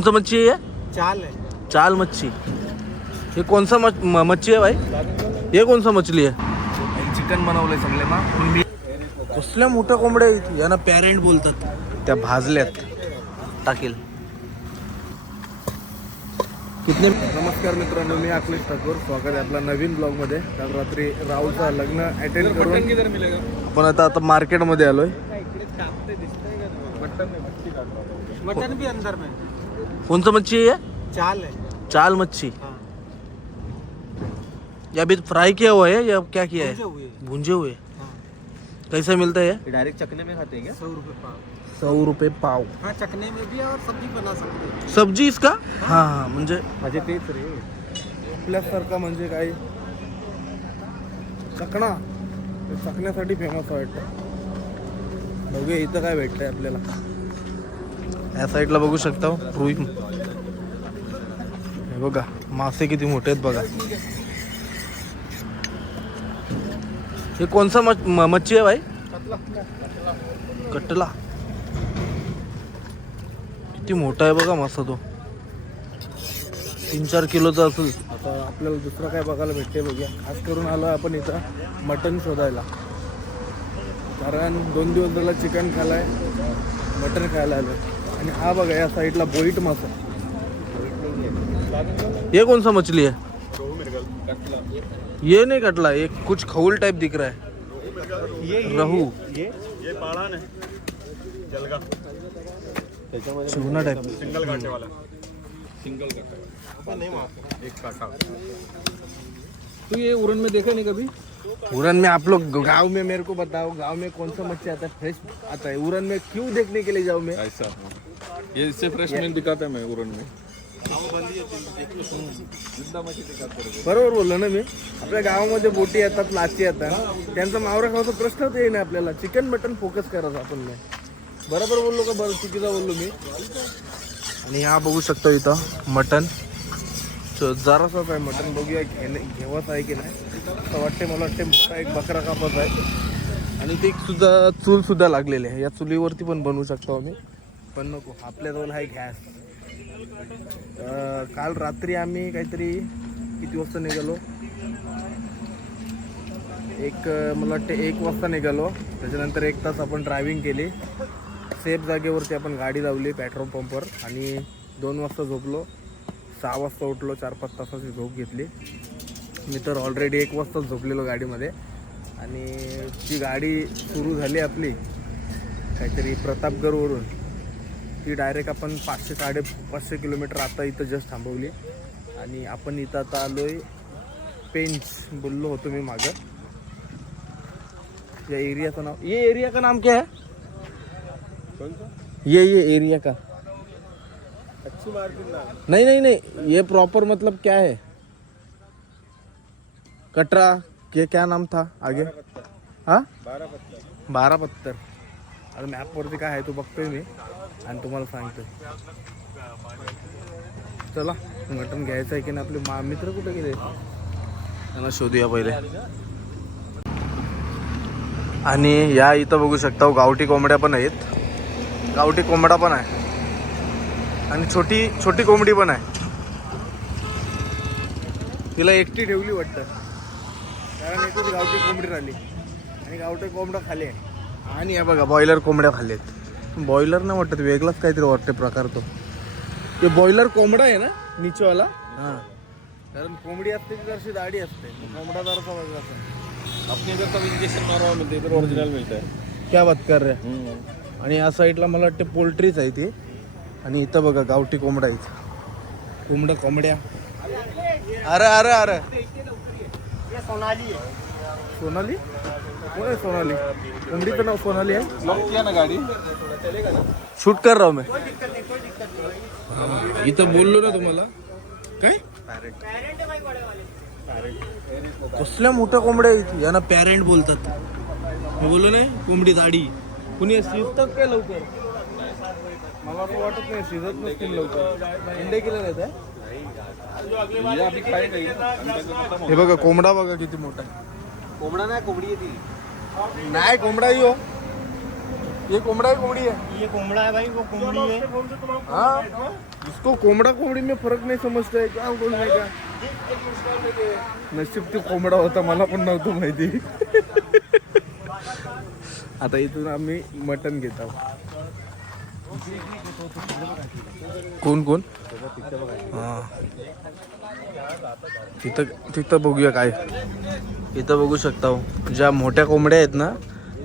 कौन सा मच्छी है ये? चाल है। चाल मच्छी। ये कौन सा मच- म- मच्छी है भाई? ये कौन सा मछली है? चिकन बनवलंय सगळे ना मी कसल्या मोठ्या कोंबड्या आहेत? यांना पॅरेंट बोलतात. त्या भाजल्यात. टाकेल. कितने नमस्कार मित्रांनो मी अखिलेश ठाकूर. स्वागत आहे आपला नवीन ब्लॉगमध्ये काल रात्री राहुलचा लग्न अटेंड करून आपण आता आता मार्केटमध्ये आलोय. मटन भी अंदर में. कौन सा मच्छी है? ये चाल है चाल मच्छी. हाँ. ये अभी फ्राई किया हुआ है या क्या किया है? हुए। भुंजे हुए. हाँ. कैसा मिलता है ये? डायरेक्ट चकने में खाते हैं क्या? सौ रुपये पाव. सौ रुपये पाव. हाँ चकने में भी और सब्जी बना सकते हैं. सब्जी इसका? हाँ. हाँ म्हणजे माझे तेच रे आपल्यासारखा म्हणजे काय चकणा चकण्यासाठी फेमस वाटतं. बघूया इथं काय भेटतंय आपल्याला. या साईडला बघू शकता रुई. हे बघा मासे किती मोठे आहेत बघा. हे कोणसा मच- मच्छी आहे भाई? कटला. किती मोठा आहे बघा मासा तो. तीन चार किलोचा असेल. आता आपल्याला दुसरं काय बघायला भेटते बघूया. खास करून आलो आपण इथं मटन शोधायला. कारण दोन दिवस झाला चिकन खायला आहे मटन खायला आलो आणि हा बघा या साईडला बोईट मासा ये कौन सा मछली है? ये नहीं कटला ये कुछ खौल टाइप दिख रहा है। रहू चूना टाइप तू ये उड़न में देखा नहीं कभी? उड़न में आप लोग गाँव में मेरे को बताओ गाँव में कौन सा मच्छी आता है फ्रेश आता है? उड़न में क्यों देखने के लिए जाऊँ मैं? ऐसा। ये इससे फ्रेश नहीं दिखाता मैं उरण में। बरोबर बोललो ना मी? आपल्या गावामध्ये बोटी येतात लाची येतात. त्यांचा मावरा खावाचा प्रश्नच येईल नाही आपल्याला. चिकन मटन फोकस करायचं आपण नाही. बरोबर बोललो का? बरं चुकीचा बोललो मी. आणि हा बघू शकतो इथं मटन. जरासाच आहे मटन. बघूया घेणे घेवत आहे की नाही. असं वाटते मला वाटते मोठा एक बकरा कापत आहे. आणि ते सुद्धा चूल सुद्धा लागलेले आहे. या चुलीवरती पण बनवू शकतो आम्ही. पण नको आपल्याजवळ आहे गॅस. काल रात्री आम्ही काहीतरी किती वाजता निघालो? एक मला वाटते एक वाजता निघालो. त्याच्यानंतर एक तास आपण ड्रायव्हिंग केली. सेफ जागेवरती आपण गाडी लावली पेट्रोल पंपवर आणि दोन वाजता झोपलो. सहा वाजता उठलो चार पाच तासाची झोप घेतली. मी तर ऑलरेडी एक वाजताच झोपलेलो गाडीमध्ये. आणि ती गाडी सुरू झाली आपली. काहीतरी प्रतापगडवरून. ती डायरेक्ट आपण पाचशे साडे पाचशे किलोमीटर आता इथं जस्ट थांबवली. आणि आपण इथं आता आलोय पेंच बोललो होतो मी मागं. या एरियाचं नाव ये एरिया का नाम क्या है? ये ये एरिया का. नहीं नहीं नहीं. ये प्रॉपर मतलब क्या है? कटरा ये क्या नाम था आगे? हाँ? बारा पत्तर आता मॅपवरती काय आहे तो बघतोय मी. आणि तुम्हाला सांगतो चला मटण घ्यायचं आहे की नाही आपले मा मित्र कुठे गेले? त्यांना शोधूया पहिले. आणि या इथं बघू शकता गावठी कोंबड्या पण आहेत. गावठी कोंबडा पण आहे. आणि छोटी छोटी कोंबडी पण आहे. तिला एकटी ठेवली वाटतं. कारण एकच गावठी कोंबडी राहिली. आणि गावठी कोंबडा खाली आहे. आणि या बघा बॉयलर कोंबड्या खाल्लेत बॉयलर नाही वाटत वेगळाच काहीतरी वाटते प्रकार तो. ते बॉयलर कोंबडा आहे ना निचेवाला? हां. कारण कोंबडी असते ती जरशी दाढी असते कोंबडा जरासा वेगळा असतो. अपने इधर तब इंजेक्शन मारा मिलता है इधर ओरिजिनल मिलता है क्या बात कर रे आणि या साईडला मला वाटते पोल्ट्रीच आहे ती. आणि इथं बघा गावठी कोंबडा आहे. कोंबडा कोंबड्या. अरे अरे अरे. सोनाली? कोण आहे सोनाली कोंबडीचं नाव सोनाली आहे. लॉक किया ना गाड़ी? शूट कर रहा हूं मैं. इथं बोललो ना तुम्हाला. काय? कसल्या मोठ्या कोंबड्या आहेत? यांना पॅरेंट बोलतात. मी बोललो नाही कोंबडी दाढी. कुणी शिजतात काय लवकर? मला असं वाटत नाही शिजत नसतील लवकर. इंडे केलं जात आहे? ही अंडा हे बघा कोंबडा बघा किती मोठा आहे. कोंबडा नाही कोंबडी आहे ती नाही कोंबडा यो ये कोमड़ा है कोमड़ी है। ये कोमड़ा है भाई वो कोमड़ी है। हाँ। इसको कोंबडा कोंबडी में फरक नाही समजतंय क्या बोलणे का? नशीब ते कोंबडा होता मला पण नव्हतं माहिती. आता इथून आम्ही मटन घेत आहोत. कोण कोण? तिथं तिथं बघूया काय. इथं बघू शकता हो. ज्या मोठ्या कोंबड्या आहेत ना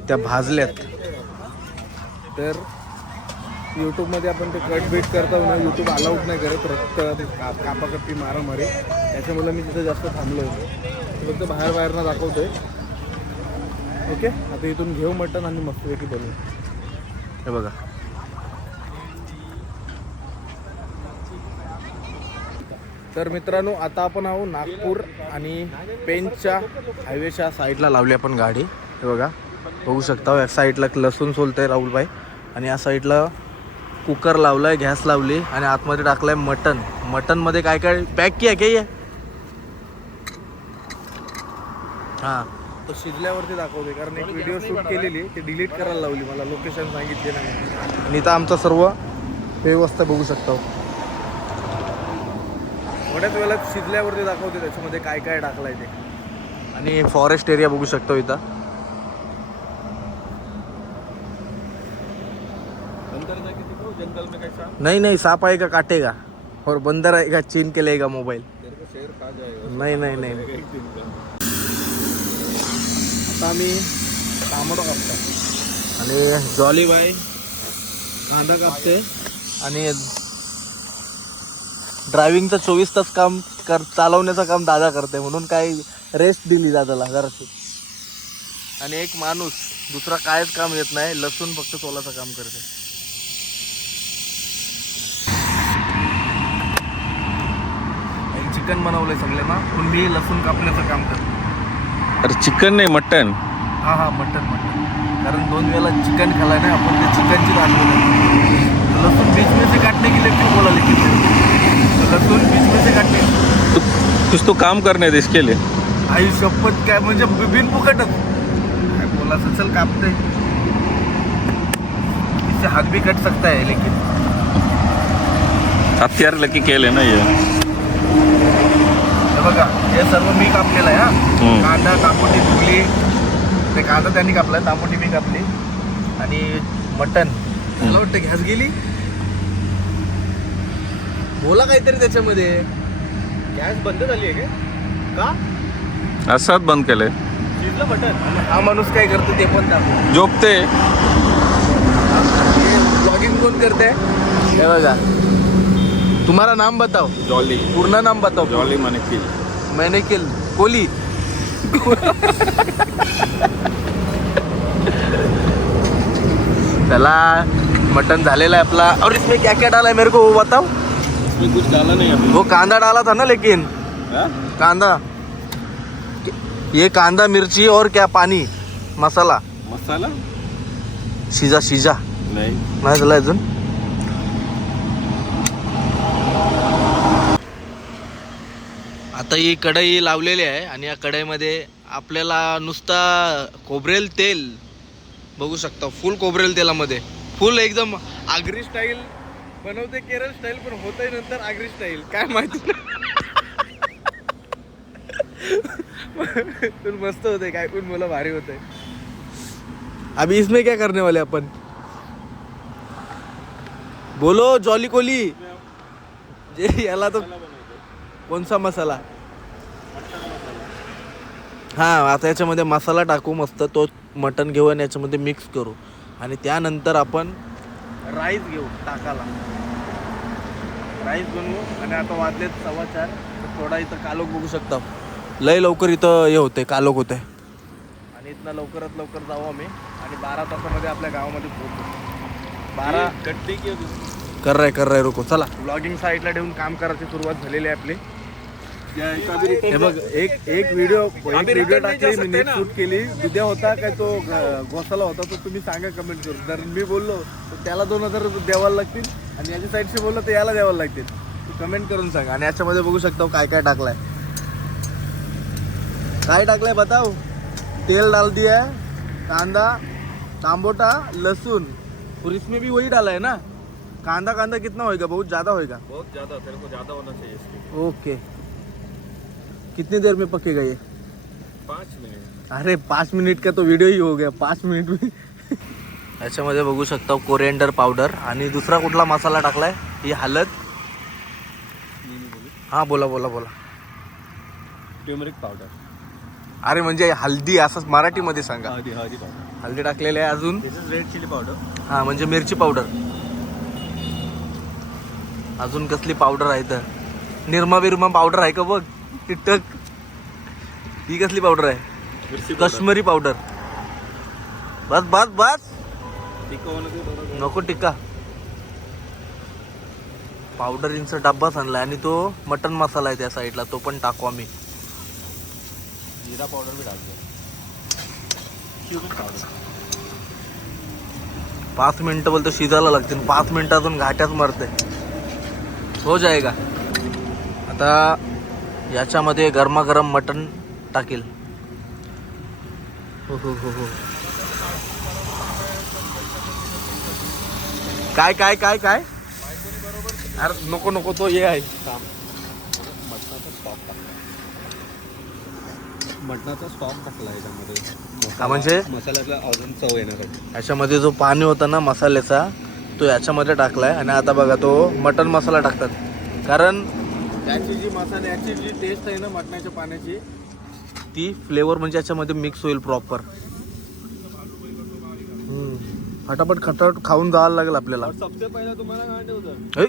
त्या भाजल्यात. तर यूट्यूबमध्ये आपण ते कट बीट करतो ना यूट्यूब अलाउड नाही करत. रक्त कापाकप्पी मारामारी. त्याच्यामुळे मी तिथं जास्त थांबलो होतो. फक्त बाहेर बाहेरनं दाखवतोय. ओके? आता इथून घेऊ मटन आणि मस्तपैकी बनवू. हे बघा. तर मित्रांनो आता आपण आहो नागपूर आणि पेंचच्या हायवेच्या साईडला लावली आपण गाडी. हे बघा बघू शकता हो, या साईडला लसूण सोलतंय राहुलबाई आणि या साईडला कुकर लावलाय गॅस लावली आणि आतमध्ये टाकलाय मटन मटनमध्ये काय काय पॅक किया काही आहे हां तो शिजल्यावरती दाखवते कारण एक व्हिडिओ शूट केलेली ते डिलीट करायला लावली मला लोकेशन सांगितले नाही. आणि इथं आमचा सर्व व्यवस्था बघू शकता हो. थोड्याच वेळात शिजल्यावरती दाखवते त्याच्यामध्ये काय काय टाकलंय ते. आणि फॉरेस्ट एरिया बघू शकतो इथं. अंदर जाके देखो जंगल में कैसा नहीं नहीं सांप आएगा काटेगा और बंदर आएगा चीन के लेगा मोबाइल तेरे को शेर खा जाएगा नहीं नहीं नहीं. का? आता आम्ही तांबडो कापतो आणि जॉलीबाई कांदा कापते आणि ड्रायव्हिंगचं चोवीस तास काम कर चालवण्याचं काम दादा करते म्हणून काय रेस्ट दिली दादाला जराशी. आणि एक माणूस दुसरा कायच काम येत नाही लसूण फक्त सोलाचं काम करते. चिकन बनवलंय सगळे ना पण मी लसूण कापण्याचं काम करते. अरे चिकन नहीं मटन हा हा मटन मटन कारण दोन वेळा चिकन खाला ना अपन ते चिकनची आठवण येते. तो लहसुन बीच में से काटने के क्यों बोला लेकिन तो लहसुन बीच में से काटने तू कुछ तो काम करने दे इसके लिए आई शपथ काय म्हणजे बिन फुकटच. काय बोला चल कापते इससे हाथ भी कट सकता है लेकिन. हथियार लेके केले ना ये हे बघा हे सर्व मी कापलेलं आहे हा. हम्म. कांदा तांबोटी फुगली ते कांदा त्यांनी कापलाय तांबोटी मी कापली. आणि मटन मला वाटतं घ्यास गेली? बोला काहीतरी त्याच्यामध्ये. गॅस बंद झाली आहे का? असंच बंद केलंय. शिजलं मटन हा माणूस काय करतो ते पण दाखव. झोपते. ब्लॉगिंग कोण करते हे बघा. तुम्हारा नाम बताओ जॉली पूर्ण नाम बताओ जॉली माने किल मैंने किल. कोली चला मटन झालेला है अपना और इसमें क्या क्या डाला है मेरे को वो बताओ. इसमें कुछ डाला नहीं अभी। वो कांदा डाला था ना लेकिन। हाँ? कांदा। ये कांदा मिर्ची और क्या पानी? मसाला। मसाला? शिजा शिजा नहीं। नाही झाला अजून। आता ही कढई लावलेली आहे आणि या कढईमध्ये आपल्याला नुसता खोबरेल तेल बघू शकता फुल खोबरेल तेलामध्ये. फुल एकदम आगरी स्टाईल बनवते केरळ स्टाईल पण होतंय नंतर आगरी स्टाईल काय माहिती? पण मस्त होते काय? पण मला भारी होतंय. अभी इसमें क्या करने वाले अपन? बोलो जॉली कोली. जे याला तो कोणसा मसाला? हा आता याच्यामध्ये मसाला टाकू मस्त. तो मटण घेऊ आणि याच्यामध्ये मिक्स करू. आणि त्यानंतर आपण राईस घेऊ टाकाला राईस बनवू आणि आता वाजलेत सव्वा चार. तर थोडा इथं कालोख बघू शकता. लय लवकर इथं हे होते कालोख होते. आणि इथनं लवकरात लवकर जाऊ आम्ही. आणि बारा तासामध्ये आपल्या गावामध्ये पोहोचू. बारा गड्डी की कर रहे कर रहे रुको. चला. ब्लॉगिंग साईडला ठेवून काम करायची सुरुवात झालेली आहे आपली. हे बघ एक एक व्हिडिओ व्हिडिओ टाकली मी नेट शूट केली. उद्या होता काय तो गोसाला होता तो तुम्ही सांगा कमेंट करून. जर मी बोललो तर त्याला दोन हजार रुपये द्यावायला लागतील. आणि याच्या साईडशी बोललो तर याला द्यावायला लागतील. तू कमेंट करून सांग. आणि याच्यामध्ये बघू शकता काय काय टाकलाय. काय टाकलंय बताव? तेल डाल दिया कांदा तांबोटा लहसुन और इसमें भी वही डाला है ना? कांदा कांदा कितना होएगा बहुत ज्यादा होएगा बहुत ज्यादा तेरे को ज्यादा होना चाहिए इसकी. ओके. कितनी देर में पकेगा ये? पाच मिनिट. अरे पाच मिनिट का तो व्हिडिओ ही हो गया. पाच मिनिट में. याच्यामध्ये बघू शकता कोरिएंडर पावडर. आणि दुसरा कुठला मसाला टाकलाय? ही हळद हा बोला बोला बोला. ट्युमरिक पावडर अरे म्हणजे हल्दी असं मराठीमध्ये सांगा. हळदी हळदी पावडर हल्दी टाकलेले आहे अजून. This is red chilli powder हा म्हणजे मिरची पावडर. अजून कसली पावडर आहे तर निरमा बिरमा पावडर आहे का बघ? टिटक ही कसली पावडर आहे? मिरची काश्मीरी पावडर. बस बस बस. नको टिक्का पावडरींचा डब्बाच आणलाय आणि तो मटन मसाला आहे त्या साईडला तो पण टाकू आम्ही. जीरा पावडर क्यूमिक पावडर पाच मिनिटं बोलतो शिजायला लागतील. पाच मिनिटातून घाट्याच मरते हो जाएगा आता याच्यामध्ये गरमागरम मटन टाकेल. हो हो हो हो. काय काय काय काय? अरे नको नको तो हे आहे. मटणाचा स्टॉक टाकला मटणाचा स्टॉक टाकला याच्यामध्ये. का म्हणजे? मसाल्याला अजून चव येण्यासाठी याच्यामध्ये जो पाणी होता ना मसाल्याचा तो याच्यामध्ये टाकलाय. आणि आता बघा तो मटन मसाला टाकतात. कारण त्याची जी मसाले याची जी टेस्ट आहे ना मटणाच्या पाण्याची ती फ्लेवर म्हणजे याच्यामध्ये मिक्स होईल प्रॉपर फटाफट खटाट खाऊन जायला लागेल आपल्याला. सबसे पहिला तुम्हाला काय ठेवतं? ऐ.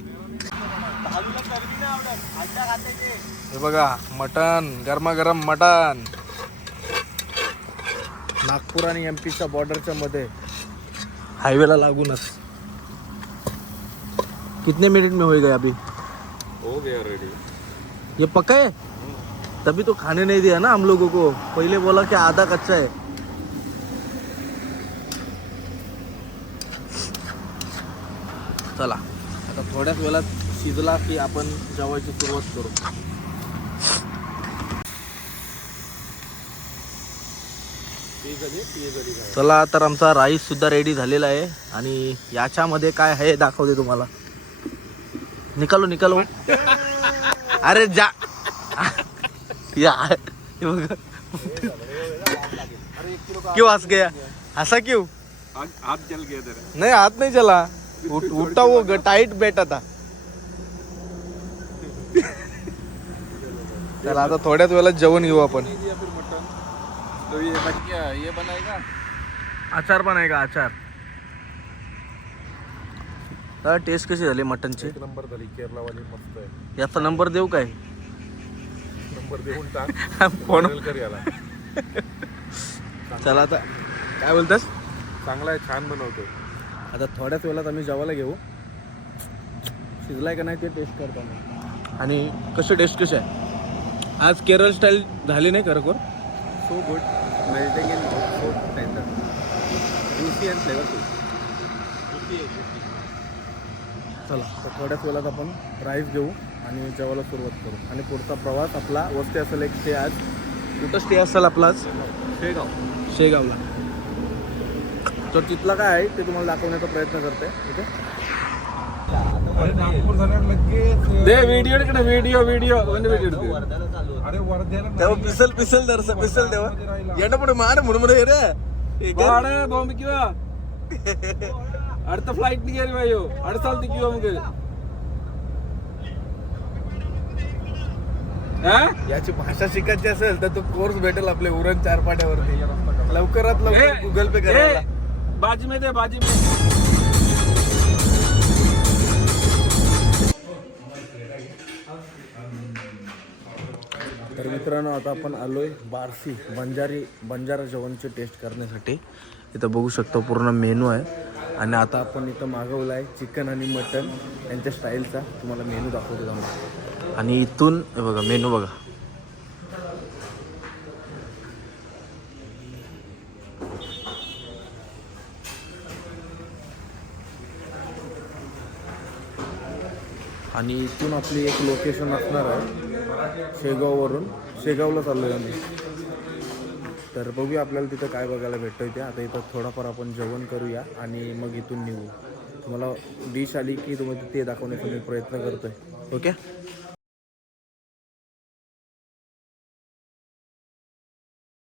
हे बघा मटन गरमागरम मटन नागपूर आणि एम पीच्या बॉर्डरच्या मध्ये हायवेला लागूनच. कितने मिनट में होएगा अभी? हो गया रेडी ये पक्का है? तभी तो खाने नहीं दिया ना हम लोगों को। पहले बोला कि आधा कच्चा है। चला. आता थोड्याच वेळात शिजला की आपण जेवायची सुरुवात करू. चला तर आमचा राईस सुद्धा रेडी झालेला आहे. आणि याच्यामध्ये काय आहे दाखवते तुम्हाला. निकालो निकालो. अरे जा. या. क्यों हंस गया हंसा क्यों? आग जल गया तेरा. नहीं हाथ नहीं चला उठ- वो टाइट बैठा था चला आता थोड्याच वेळात जेवण घेऊ आपण. आचार पण आहे का आचार? टेस्ट कशी झाली मटनची? नंबर झाली केरलावाली मस्त आहे. याचा नंबर देऊ काय? नंबर देऊन टाक. फोन. कर याला. चला आता. काय बोलतास? चांगला आहे छान बनवतोय. आता थोड्याच वेळात आम्ही जेवायला घेऊ. शिजलाय का नाही ते टेस्ट करतो आम्ही. आणि कसे टेस्ट कसे आहे? आज केरळ स्टाईल झाली नाही खरोखर. So good melting in so tender juicy and flavourful चला तर थोड्याच वेळात आपण राईस घेऊ आणि जेवायला सुरुवात करू. आणि पुढचा प्रवास आपला वस्ती असेल एक ते आज. कुठं स्टे असेल आपला आज? शेगाव. शेगावला. तर तिथला काय आहे ते तुम्हाला दाखवण्याचा प्रयत्न करते दे व्हिडिओ व्हिडिओ व्हिडिओ व्हिडिओ तेव्हा पिसल पिसल दरस पिसल तेव्हा. येणं पण मार म्हणून रे. बॉम्ब किंवा. அடுத்த ஃப்ளைட் ஏறி வாயோ याची भाषा शिकायची असेल तर तो कोर्स भेटेल आपले उरण चार पाट्यावरती लवकरात लवकर गुगल पे करायला. बाजी में दे बाजी में तर मित्रांनो आता आपण आलोय बारसी बंजारी बंजारा जेवणची टेस्ट करण्यासाठी. इथं बघू शकतो पूर्ण मेनू आहे. आणि आता आपण इथं मागवलं आहे चिकन आणि मटन यांच्या स्टाईलचा तुम्हाला मेनू दाखवतो आणि इथून बघा मेनू बघा. आणि इथून आपली एक लोकेशन असणार आहे शेगाववरून. शेगावला चाललोय आम्ही. तर बघूया आपल्याला तिथं काय बघायला भेटतं ते. आता इथं थोडंफार आपण जेवण करूया आणि मग इथून निघू. तुम्हाला डिश आली की तुम्ही ते दाखवण्याचा मी प्रयत्न करतो आहे ओके